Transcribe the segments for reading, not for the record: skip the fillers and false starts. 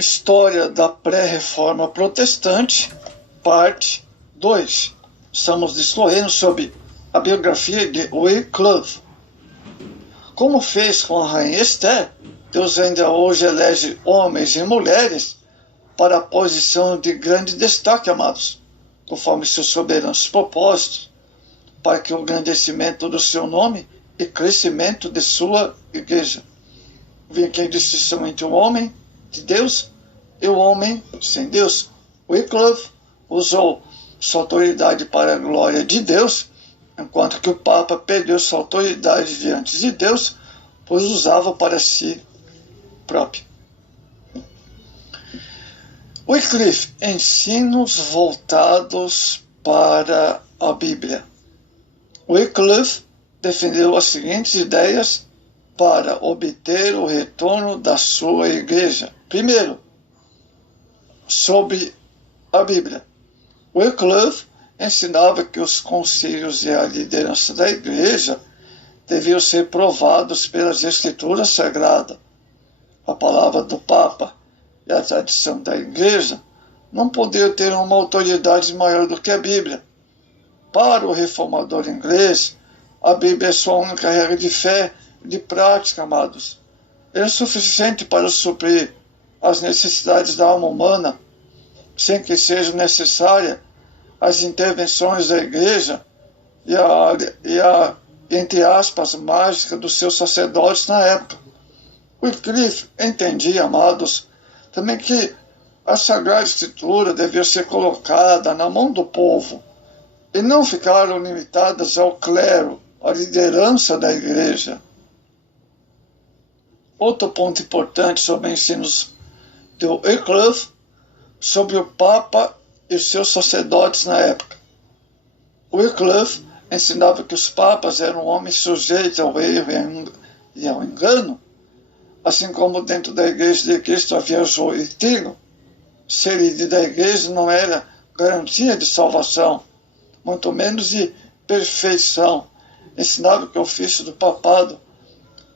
História da Pré-Reforma Protestante, parte 2. Estamos discorrendo sobre a biografia de Wycliffe. Como fez com a rainha Esther, Deus ainda hoje elege homens e mulheres para a posição de grande destaque, amados, conforme seus soberanos propósitos, para que o engrandecimento do seu nome e crescimento de sua igreja. Vem aqui a distinção entre o homem de Deus e o homem sem Deus. Wycliffe usou sua autoridade para a glória de Deus, enquanto que o Papa perdeu sua autoridade diante de Deus, pois usava para si próprio. Wycliffe, ensinos voltados para a Bíblia. Wycliffe defendeu as seguintes ideias para obter o retorno da sua igreja. Primeiro, sobre a Bíblia. Wycliffe ensinava que os concílios e a liderança da igreja deviam ser provados pelas escrituras sagradas. A palavra do Papa e a tradição da igreja não podiam ter uma autoridade maior do que a Bíblia. Para o reformador inglês, a Bíblia é sua única regra de fé e de prática, amados. É suficiente para suprir as necessidades da alma humana, sem que sejam necessárias as intervenções da igreja e a entre aspas, mágica dos seus sacerdotes na época. Wycliffe entendia, amados, também que a Sagrada Escritura devia ser colocada na mão do povo e não ficaram limitadas ao clero, à liderança da igreja. Outro ponto importante sobre ensinos de Wycliffe sobre o Papa e os seus sacerdotes na época. Wycliffe ensinava que os papas eram homens sujeitos ao erro e ao engano, assim como dentro da igreja de Cristo havia joio e trigo. Ser líder da igreja não era garantia de salvação, muito menos de perfeição. Ensinava que o ofício do papado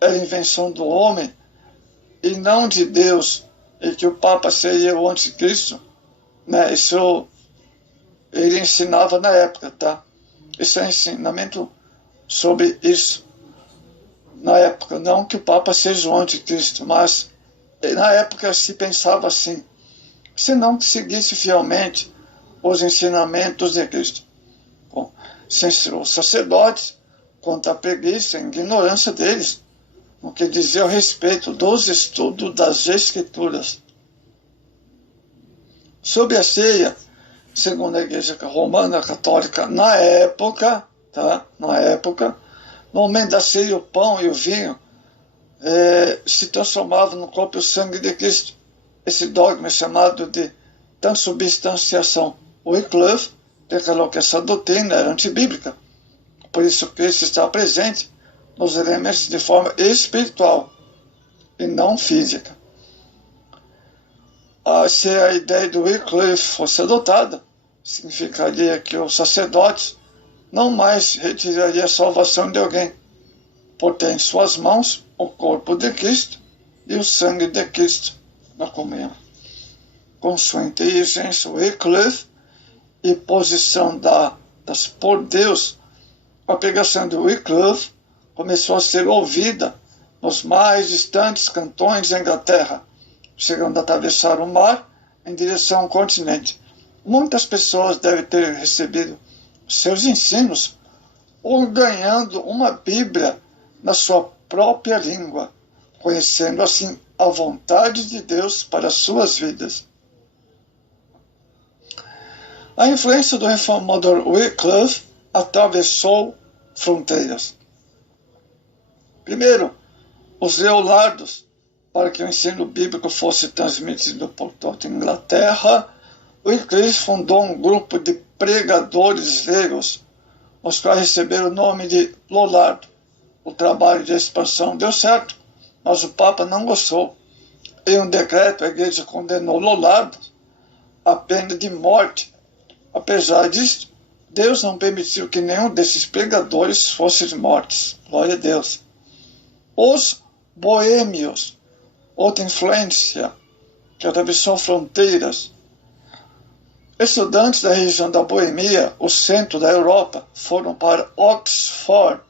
era invenção do homem e não de Deus, e que o Papa seria o anticristo. Isso ele ensinava na época, tá? Esse é ensinamento sobre isso. Na época, não que o Papa seja o anticristo, mas na época se pensava assim, se não seguisse fielmente os ensinamentos de Cristo. Bom, censurou os sacerdotes quanto à preguiça e ignorância deles, no que dizia a respeito dos estudos das Escrituras. Sobre a ceia, segundo a Igreja Romana Católica, na época, no momento da ceia, o pão e o vinho se transformavam no corpo e o sangue de Cristo. Esse dogma é chamado de transubstanciação. Wycliffe declarou que essa doutrina era antibíblica. Por isso, Cristo está presente nos elementos de forma espiritual e não física. Se a ideia do Wycliffe fosse adotada, significaria que os sacerdotes não mais retirariam a salvação de alguém, por ter em suas mãos o corpo de Cristo e o sangue de Cristo na comunhão. Com sua inteligência, Wycliffe e posição dadas por Deus, a pregação de Wycliffe começou a ser ouvida nos mais distantes cantões da Inglaterra, chegando a atravessar o mar em direção ao continente. Muitas pessoas devem ter recebido seus ensinos ou ganhando uma Bíblia na sua própria língua, conhecendo assim a vontade de Deus para as suas vidas. A influência do reformador Wycliffe atravessou fronteiras. Primeiro, os Leonardos, para que o ensino bíblico fosse transmitido por toda a Inglaterra, Wycliffe fundou um grupo de pregadores leigos, os quais receberam o nome de Lollardo. O trabalho de expansão deu certo, mas o Papa não gostou. Em um decreto, a igreja condenou Lollardo à pena de morte. Apesar disso, Deus não permitiu que nenhum desses pregadores fosse mortos. Glória a Deus. Os boêmios, outra influência que atravessou fronteiras. Estudantes da região da Boêmia, o centro da Europa, foram para Oxford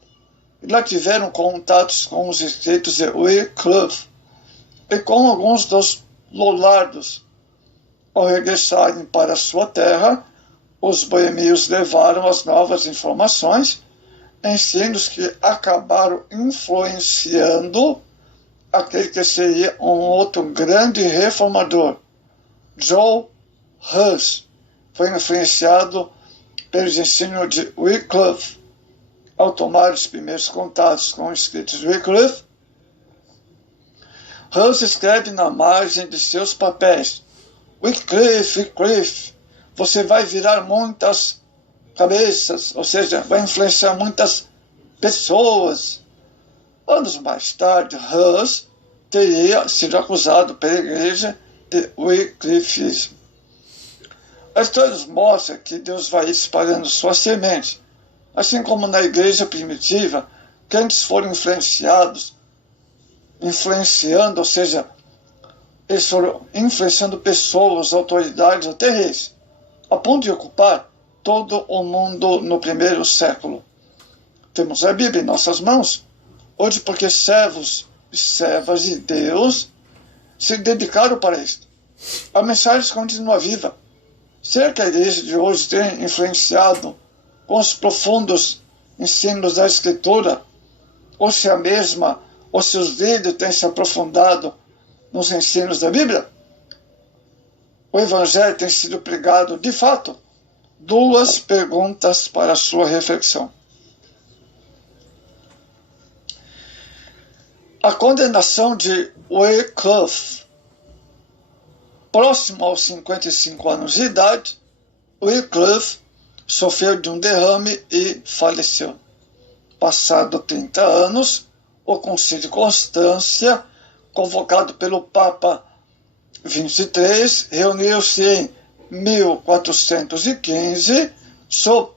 e lá tiveram contatos com os escritos de Wycliffe e com alguns dos Lollardos. Ao regressarem para sua terra, os boêmios levaram as novas informações, ensinos que acabaram influenciando aquele que seria um outro grande reformador, John Hus. Foi influenciado pelos ensinos de Wycliffe. Ao tomar os primeiros contatos com os escritos de Wycliffe, Hus escreve na margem de seus papéis: Wycliffe, Wycliffe, você vai virar muitas cabeças, ou seja, vai influenciar muitas pessoas. Anos mais tarde, Hus teria sido acusado pela igreja de Wycliffismo. A história nos mostra que Deus vai espalhando sua semente. Assim como na igreja primitiva, crentes foram influenciando, ou seja, eles foram influenciando pessoas, autoridades, até reis, a ponto de ocupar todo o mundo no primeiro século. Temos a Bíblia em nossas mãos, hoje porque servos e servas de Deus se dedicaram para isto. A mensagem continua viva. Será que a igreja de hoje tem influenciado com os profundos ensinos da Escritura? Ou se a mesma, ou se os líderes têm se aprofundado nos ensinos da Bíblia? O Evangelho tem sido pregado de fato? Duas perguntas para a sua reflexão. A condenação de Wycliffe. Próximo aos 55 anos de idade, Wycliffe sofreu de um derrame e faleceu. Passado 30 anos, o Concílio de Constância, convocado pelo Papa 23, reuniu-se em 1415, sob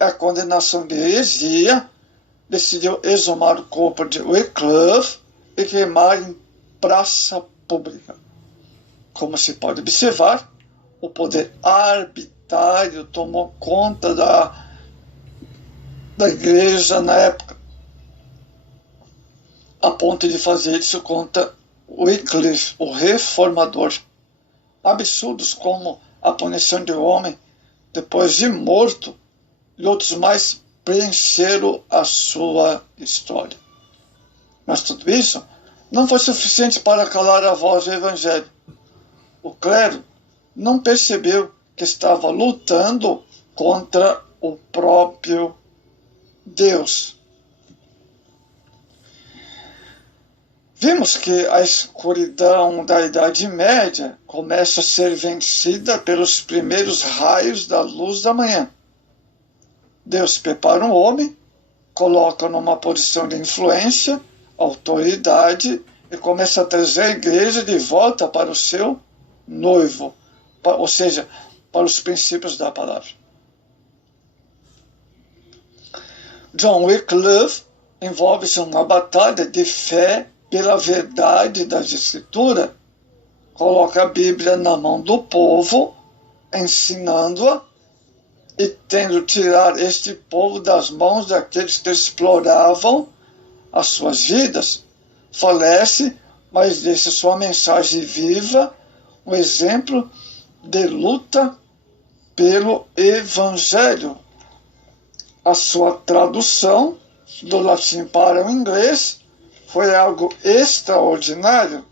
a condenação de heresia, decidiu exumar o corpo de Wycliffe e queimar em praça pública. Como se pode observar, o poder arbitrário tomou conta da igreja na época, a ponto de fazer isso contra Wycliffe, o reformador. Absurdos como a punição de um homem depois de morto e outros mais preencheram a sua história. Mas tudo isso não foi suficiente para calar a voz do Evangelho. O clero não percebeu que estava lutando contra o próprio Deus. Vimos que a escuridão da Idade Média começa a ser vencida pelos primeiros raios da luz da manhã. Deus prepara um homem, coloca numa posição de influência, autoridade e começa a trazer a igreja de volta para o seu noivo, ou seja, para os princípios da palavra. John Wycliffe envolve-se em uma batalha de fé pela verdade das Escrituras, coloca a Bíblia na mão do povo, ensinando-a e tendo tirar este povo das mãos daqueles que exploravam as suas vidas. Falece, mas deixa sua mensagem viva, um exemplo de luta pelo Evangelho. A sua tradução do latim para o inglês foi algo extraordinário.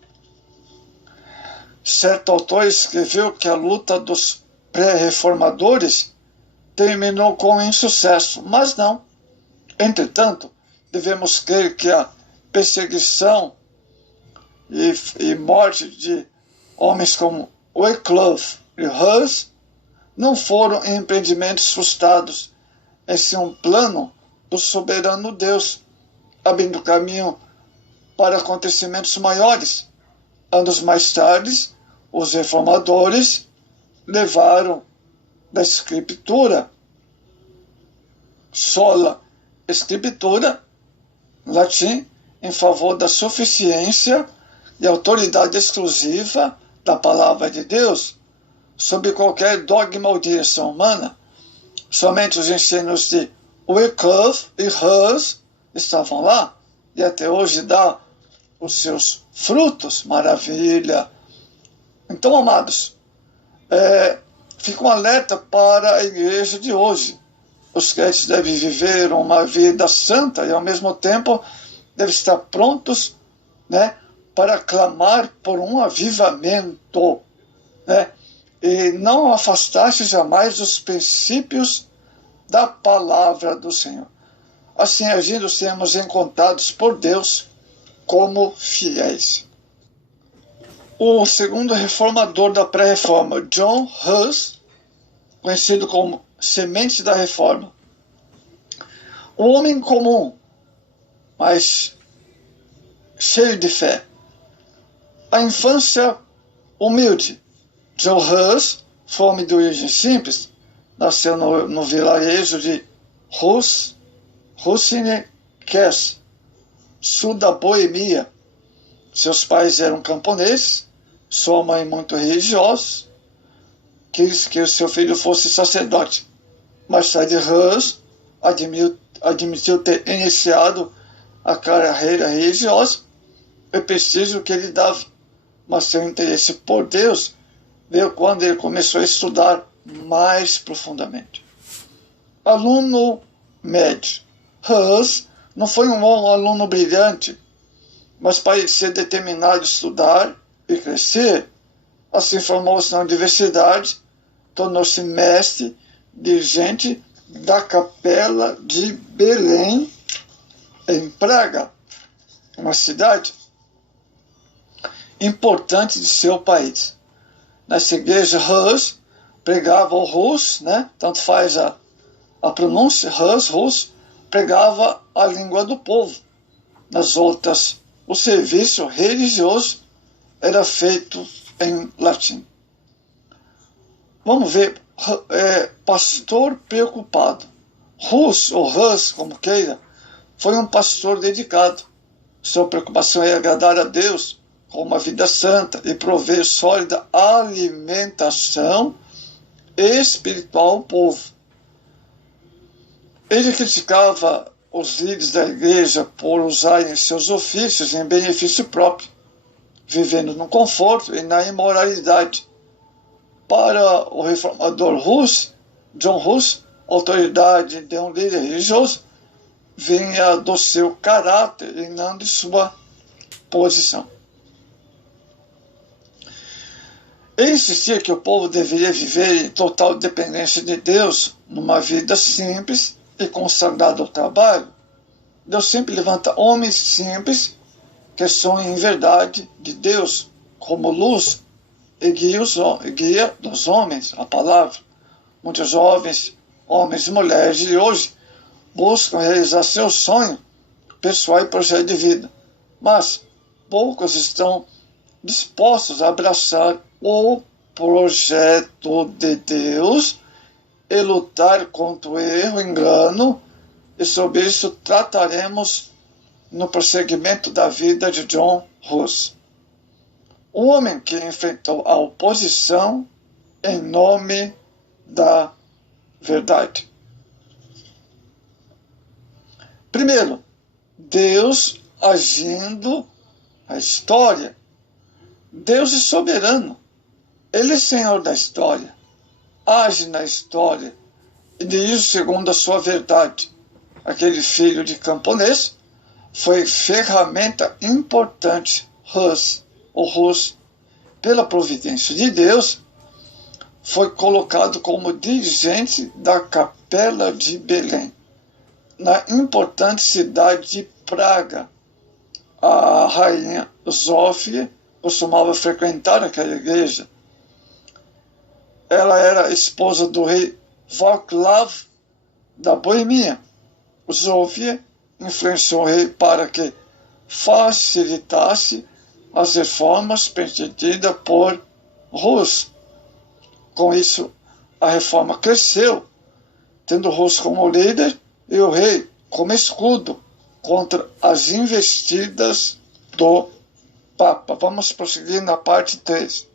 Certo autor escreveu que a luta dos pré-reformadores terminou com insucesso, mas não. Entretanto, devemos crer que a perseguição e morte de homens como Wycliffe e Hus não foram empreendimentos frustrados. Esse é um plano do soberano Deus, abrindo caminho para acontecimentos maiores. Anos mais tarde, os reformadores levaram da Escritura, sola Scriptura, latim, em favor da suficiência e autoridade exclusiva da palavra de Deus, sob qualquer dogma ou direção humana. Somente os ensinos de Wycliffe e Hus estavam lá, e até hoje dá os seus frutos, maravilha. Então, amados, fica um alerta para a igreja de hoje. Os crentes devem viver uma vida santa e, ao mesmo tempo, devem estar prontos, né, para clamar por um avivamento, né, e não afastar-se jamais dos princípios da palavra do Senhor. Assim, agindo, seremos encontrados por Deus como fiéis. O segundo reformador da pré-reforma, John Hus, conhecido como semente da reforma. Um homem comum, mas cheio de fé. A infância humilde. John Hus foi homem de origem simples, nasceu no vilarejo de Rusinekes, sul da Boemia. Seus pais eram camponeses, sua mãe muito religiosa, quis que o seu filho fosse sacerdote. Mais tarde, Hus admitiu ter iniciado a carreira religiosa, o prestígio que ele dava, mas seu interesse por Deus veio quando ele começou a estudar mais profundamente. Aluno médio. Hus não foi um aluno brilhante, mas parecia determinado a estudar e crescer. Assim formou-se na universidade, tornou-se mestre, dirigente da Capela de Belém, em Praga, uma cidade importante de seu país. Nessa igreja, Hus pregava o Rus, né? Tanto faz a pronúncia, Rus, pregava a língua do povo. Nas outras, o serviço religioso era feito em latim. Vamos ver, pastor preocupado. Hus, ou Hus, como queira, foi um pastor dedicado. Sua preocupação é agradar a Deus com uma vida santa e prover sólida alimentação espiritual ao povo. Ele criticava os líderes da igreja por usarem seus ofícios em benefício próprio, vivendo no conforto e na imoralidade. Para o reformador John Hus, a autoridade de um líder religioso vinha do seu caráter e não de sua posição. Ele insistia que o povo deveria viver em total dependência de Deus, numa vida simples e consagrada ao trabalho. Deus sempre levanta homens simples que sonham em verdade de Deus como luz e guia dos homens, a palavra. Muitos jovens, homens e mulheres de hoje buscam realizar seu sonho pessoal e projeto de vida, mas poucos estão dispostos a abraçar o projeto de Deus e lutar contra o erro, o engano, e sobre isso trataremos no prosseguimento da vida de John Hus. Um homem que enfrentou a oposição em nome da verdade. Primeiro, Deus agindo na história. Deus é soberano. Ele é Senhor da história. Age na história e dirige segundo a sua verdade. Aquele filho de camponês foi ferramenta importante, Hus, pela providência de Deus, foi colocado como dirigente da Capela de Belém, na importante cidade de Praga. A rainha Zófia costumava frequentar aquela igreja. Ela era esposa do rei Václav da Boemia. Zófia influenciou o rei para que facilitasse as reformas pretendidas por Hus. Com isso, a reforma cresceu, tendo Hus como líder e o rei como escudo contra as investidas do Papa. Vamos prosseguir na parte 3.